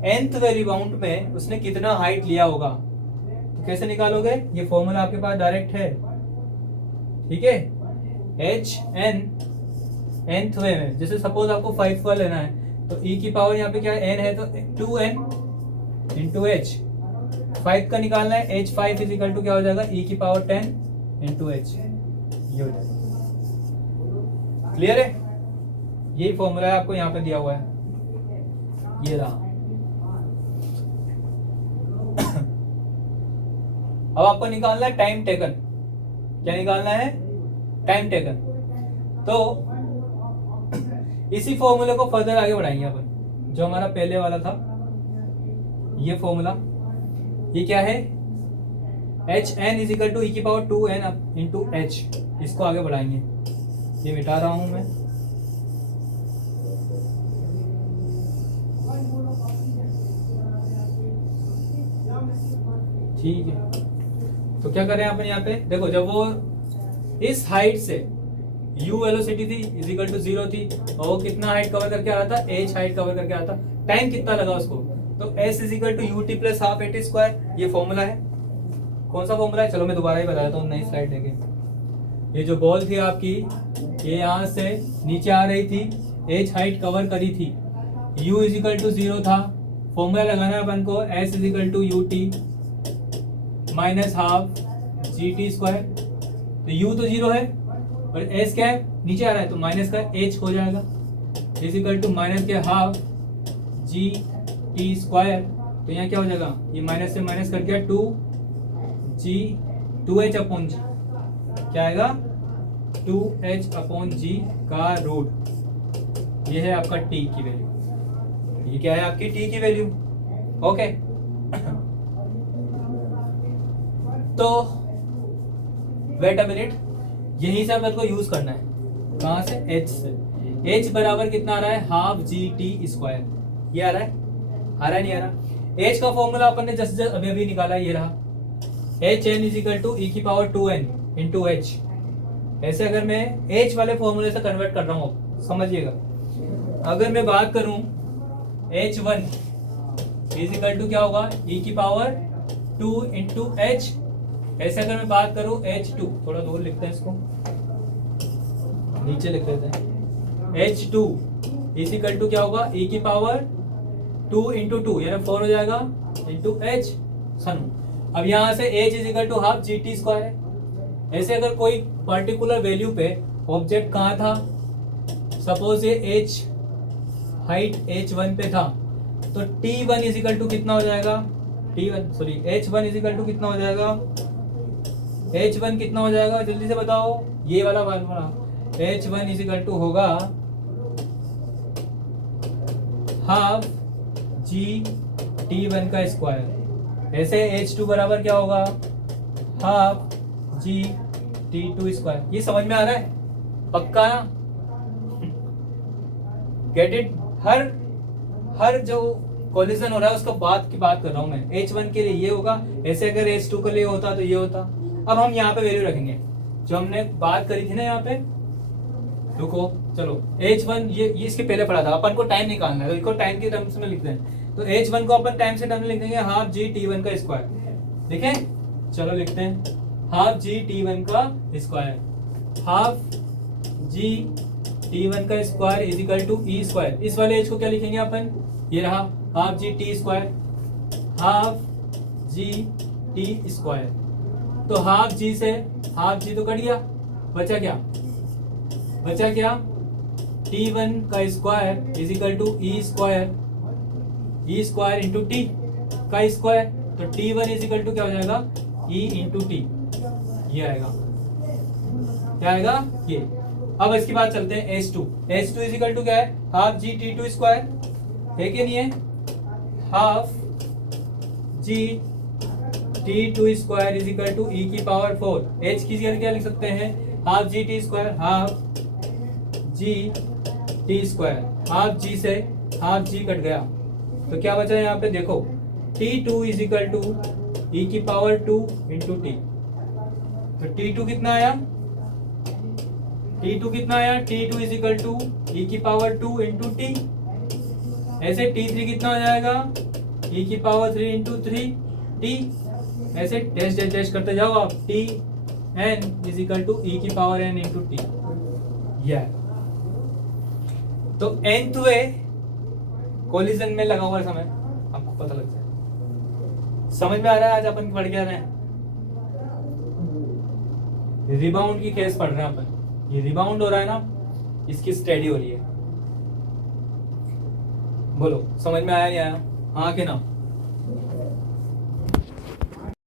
nth value bound में उसने कितना हाइट लिया होगा, तो कैसे निकालोगे, ये फॉर्मूला आपके पास डायरेक्ट है, ठीक है। एच एन nth वे में, जैसे सपोज आपको 5 का लेना है तो e की पावर यहाँ पे क्या है, n है तो 2n इंटू एच। 5 का निकालना है, h5 इज इक्वल टू क्या हो जाएगा, e की पावर 10 इंटू एच, ये हो जाएगा। क्लियर है, यही फॉर्मूला है, आपको यहाँ पे दिया हुआ है, ये रहा। अब आपको निकालना है टाइम टेकन। क्या निकालना है, टाइम टेकन। तो इसी फॉर्मूले को फर्दर आगे बढ़ाएंगे अपन, जो हमारा पहले वाला था ये फॉर्मूला, ये क्या है, H N is equal to E की पावर 2n इंटू एच, इसको आगे बढ़ाएंगे। ये मिटा रहा हूं मैं, ठीक है। तो क्या करें अपन यहाँ पे, देखो जब वो इस हाइट से u वेलोसिटी थी इज इक्वल टू 0 थी, और वो कितना हाइट कवर करके आ रहा था, h हाइट कवर करके आ रहा था, टाइम कितना लगा उसको, तो s is equal to u t plus half a t square, ये फॉर्मूला है। कौन सा फॉर्मूला है, चलो मैं दोबारा ही बता देता हूँ, नई स्लाइड देखें। ये जो बॉल थी आपकी, ये यहाँ से नीचे आ रही थी, h हाइट कवर करी थी, u इज इक्वल टू 0 था, फॉर्मूला लगाना है अपन को, s is equal to u t minus half G T square. तो u तो 0 है और s क्या है, नीचे आ रहा है, तो माइनस का h हो जाएगा, इज इक्वल टू माइनस के हाफ जी टी स्क्वायर। तो यहाँ क्या हो जाएगा, ये माइनस से माइनस कर दिया, 2h अपॉन जी, क्या आएगा, 2h अपॉन जी का रूट। ये है आपका t की वैल्यू, ये क्या है आपकी t की वैल्यू, ओके। तो वेट अ मिनट, यही से अपन को यूज करना है, कहां से, h से। h बराबर कितना आ रहा है, हाफ जी टी स्क्वायर, ये आ रहा है, नहीं आ रहा। h का फॉर्मूला अपन ने जस्ट अभी अभी निकाला, ये रहा, H N is equal to E की पावर 2n इंटू एच। ऐसे अगर मैं h वाले फॉर्मूले से कन्वर्ट कर रहा हूँ, समझिएगा, अगर मैं बात करूं h1 इज इक्वल टू क्या होगा, e की पावर 2 इंटू एच। ऐसे अगर मैं बात करूं h2, थोड़ा दूर लिखते हैं इसको, नीचे लिख लेते हैं, h2 इज इक्वल टू क्या होगा, e की पावर 2 इंटू 2 यानी 4 हो जाएगा, इंटू एच सन। अब यहाँ से h is equal to half G T square है। ऐसे अगर कोई पर्टिकुलर वैल्यू पे ऑब्जेक्ट कहाँ था, सपोज ये h हाइट h1 पे था, तो t1 इज इक्वल टू कितना हो जाएगा, h1 इज इक्वल टू कितना हो जाएगा, h1 कितना हो जाएगा, जल्दी से बताओ, ये वाला formula, h1 is equal to होगा हाफ जी t1 का स्क्वायर। ऐसे h2 बराबर क्या होगा, हाफ जी t2 स्क्वायर। ये समझ में आ रहा है, पक्का ना, गेट इट। हर जो कोलिजन हो रहा है उसका बात की बात कर रहा हूं मैं, h1 के लिए ये होगा, ऐसे अगर h2 के लिए होता तो ये होता। अब हम यहाँ पे वैल्यू रखेंगे जो हमने बात करी थी ना, यहाँ पे रुको, चलो h1 ये इसके पहले पढ़ा था, अपन को टाइम निकालना है, तो इसको टाइम के टर्म्स में लिखते हैं, तो h1 को अपन टाइम से टर्म में लिख देंगे, हाफ जी t1 का स्क्वायर। देखें, चलो लिखते हैं, हाफ जी t1 का स्क्वायर, हाफ जी t1 का square is equal to e square. इस वाले h को क्या लिखेंगे अपन, ये रहा half G T square, half G T square. तो हाफ जी से हाफ जी तो कट गया, बचा क्या, t1 का square is equal to e square into t का स्क्वायर। तो t1 इज इक्वल टू क्या हो जाएगा, e इंटू टी, ये आएगा, क्या आएगा ये। अब इसके बाद चलते हैं h2 इज इक्वल टू क्या है, हाफ जी t2 स्क्वायर है कि नहीं है, half G t2 square is equal to e की पावर 4। h की जगह क्या लिख सकते हैं, half G T square, half G T square, half जी से हाफ जी कट गया, तो क्या बचा यहाँ पे, देखो t2 is equal to e की पावर 2 इंटू टी। तो t2 कितना आया, t2 is equal to e की पावर 2 इंटू टी। ऐसे t3 कितना हो जाएगा, e की पावर 3 इंटू 3 t, ऐसे टेस्ट टेस्ट करते जाओ आप, t n is equal to e की पावर n इंटू टी। यह तो nth वे कोलिजन में लगा हुआ समय आपको पता लग जाए। समझ में आ रहा है आज अपन पढ़ क्या रहे हैं? रिबाउंड की केस पढ़ रहे हैं अपन। ये रिबाउंड हो रहा है ना, इसकी स्टडी हो रही है। बोलो समझ में आया नहीं आया? हाँ कि ना?